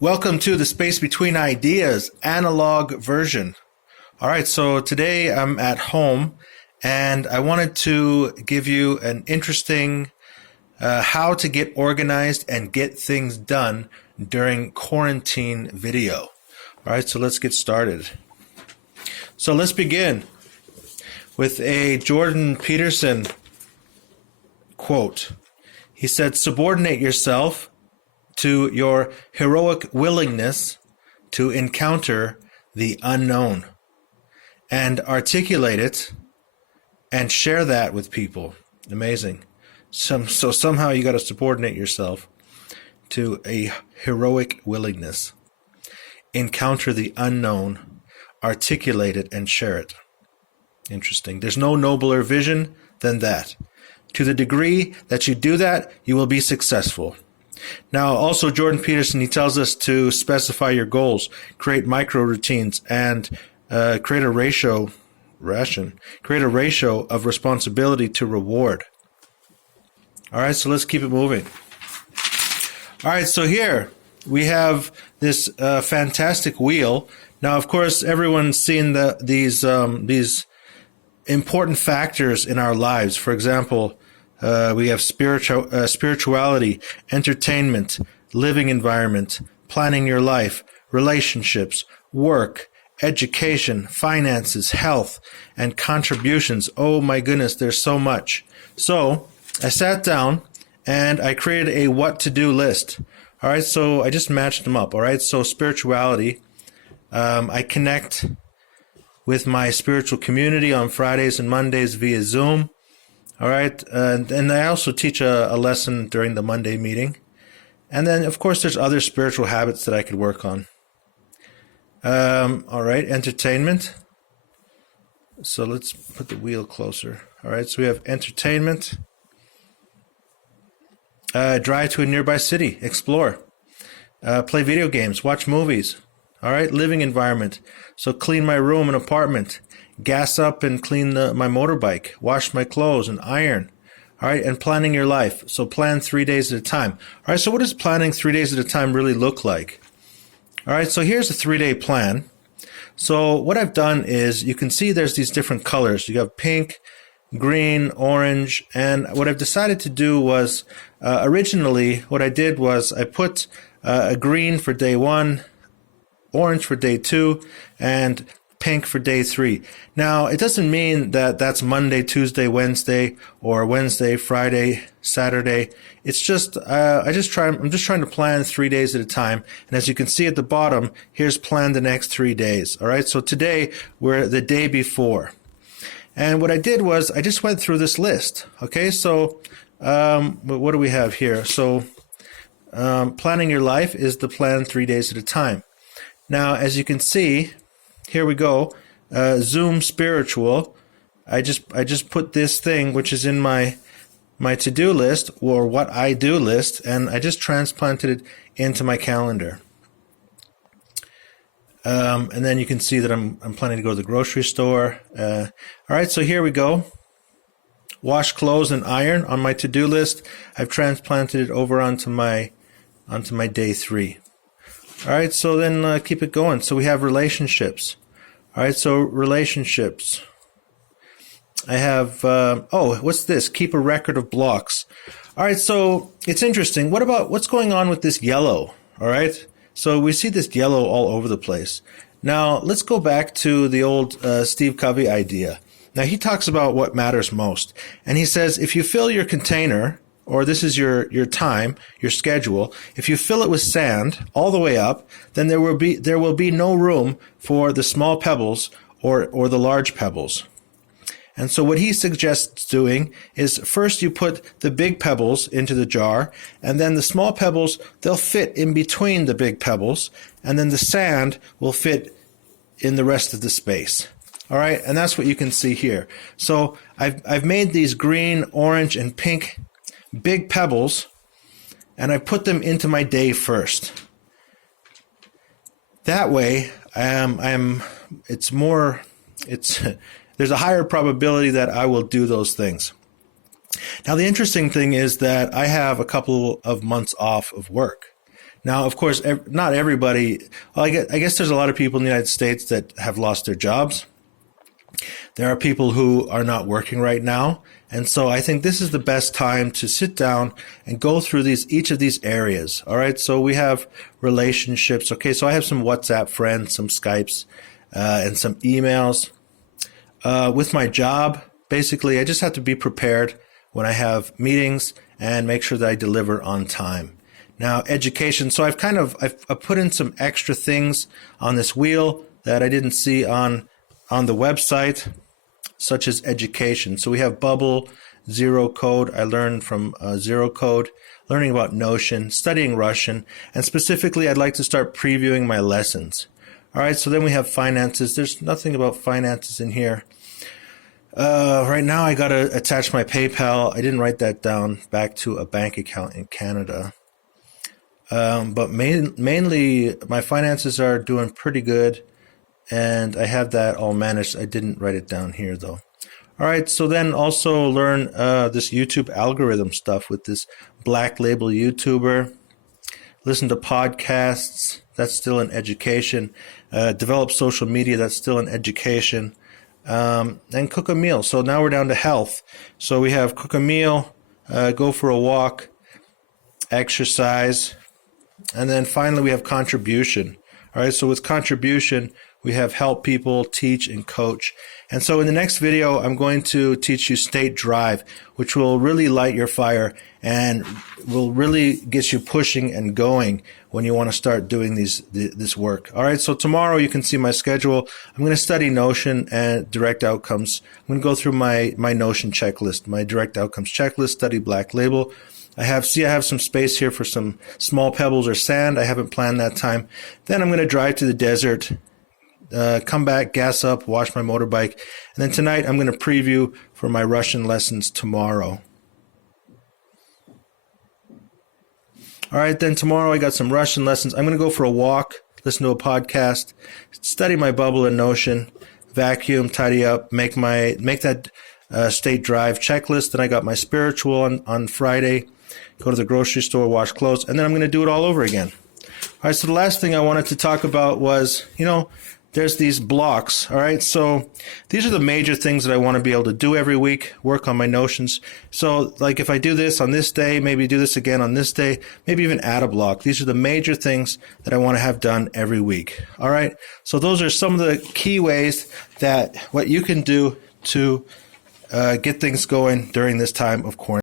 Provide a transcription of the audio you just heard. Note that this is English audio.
Welcome to the Space Between Ideas analog version. All right, so today I'm at home and I wanted to give you an interesting how to get organized and get things done during quarantine video. All right, so let's get started. So let's begin with a Jordan Peterson quote. He said, "Subordinate yourself to your heroic willingness to encounter the unknown and articulate it and share that with people." Amazing. So somehow you got to subordinate yourself to a heroic willingness. Encounter the unknown, articulate it, and share it. Interesting. There's no nobler vision than that. To the degree that you do that, you will be successful. Now, also Jordan Peterson, he tells us to specify your goals, create micro routines, and create a ratio of responsibility to reward. All right, so let's keep it moving. All right, so here we have this fantastic wheel. Now, of course, everyone's seen these important factors in our lives. For example, we have spirituality, entertainment, living environment, planning your life, relationships, work, education, finances, health, and contributions. Oh my goodness, there's so much. So I sat down and I created a what to do list. All right, so I just matched them up. All right, so spirituality, I connect with my spiritual community on Fridays and Mondays via Zoom. All right, and I also teach a lesson during the Monday meeting. And then, of course, there's other spiritual habits that I could work on. All right, entertainment. So let's put the wheel closer. All right, so we have entertainment. Drive to a nearby city, explore. Play video games, watch movies. All right, living environment. So clean my room and apartment. Gas up and clean my motorbike, wash my clothes and iron. All right, and planning your life. So plan 3 days at a time. All right, so what does planning 3 days at a time really look like? All right, so here's a 3-day plan. So what I've done is you can see there's these different colors. You have pink, green, orange, and what I've decided to do was originally what I did was I put a green for day 1, orange for day 2, and pink for day 3. Now, it doesn't mean that that's Monday, Tuesday, Wednesday, or Wednesday, Friday, Saturday. It's just I'm just trying to plan 3 days at a time. And as you can see at the bottom, here's plan the next 3 days. All right. So today we're the day before. And what I did was I just went through this list. Okay. So what do we have here? So planning your life is the plan 3 days at a time. Now, as you can see, here we go. Zoom spiritual. I just put this thing, which is in my to-do list or what I do list, and I just transplanted it into my calendar. And then you can see that I'm planning to go to the grocery store. All right, so here we go. Wash clothes and iron on my to-do list. I've transplanted it over onto my day 3. All right, so then keep it going. So we have relationships. All right, so relationships. I have, what's this? Keep a record of blocks. All right, so it's interesting. What's going on with this yellow? All right, so we see this yellow all over the place. Now, let's go back to the old Steve Covey idea. Now, he talks about what matters most. And he says, if you fill your container, or this is your time, your schedule, if you fill it with sand all the way up, then there will be no room for the small pebbles or the large pebbles. And so what he suggests doing is first you put the big pebbles into the jar, and then the small pebbles, they'll fit in between the big pebbles, and then the sand will fit in the rest of the space. All right, and that's what you can see here. So I've made these green, orange, and pink big pebbles, and I put them into my day first. That way, there's a higher probability that I will do those things. Now, the interesting thing is that I have a couple of months off of work. Now, of course, not everybody. Well, I guess there's a lot of people in the United States that have lost their jobs. There are people who are not working right now. And so I think this is the best time to sit down and go through each of these areas. All right. So we have relationships. Okay. So I have some WhatsApp friends, some Skypes, and some emails. With my job, basically, I just have to be prepared when I have meetings and make sure that I deliver on time. Now, education. So I've put in some extra things on this wheel that I didn't see on the website, such as education. So we have Bubble, Zero Code. I learned from Zero Code, learning about Notion, studying Russian, and specifically, I'd like to start previewing my lessons. All right, so then we have finances. There's nothing about finances in here. Right now, I got to attach my PayPal. I didn't write that down back to a bank account in Canada. But mainly, my finances are doing pretty good, and I have that all managed. I didn't write it down here, though. All right, so then also learn this YouTube algorithm stuff with this Black Label YouTuber. Listen to podcasts. That's still in education. Develop social media. That's still in education. And cook a meal. So now we're down to health. So we have cook a meal, go for a walk, exercise, and then finally we have contribution. All right, so with contribution, we have help people, teach, and coach. And so in the next video, I'm going to teach you State Drive, which will really light your fire and will really get you pushing and going when you want to start doing this work. All right, so tomorrow you can see my schedule. I'm going to study Notion and direct outcomes. I'm going to go through my Notion checklist, my direct outcomes checklist, study Black Label. I have some space here for some small pebbles or sand. I haven't planned that time. Then I'm going to drive to the desert, come back, gas up, wash my motorbike. And then tonight I'm going to preview for my Russian lessons tomorrow. All right, then tomorrow I got some Russian lessons. I'm going to go for a walk, listen to a podcast, study my Bubble and Notion, vacuum, tidy up, make that State Drive checklist. Then I got my spiritual on Friday, go to the grocery store, wash clothes, and then I'm going to do it all over again. All right, so the last thing I wanted to talk about was, there's these blocks. All right, so these are the major things that I want to be able to do every week, work on my notions. So like if I do this on this day, maybe do this again on this day, maybe even add a block. These are the major things that I want to have done every week. All right, so those are some of the key ways that what you can do to get things going during this time of quarantine.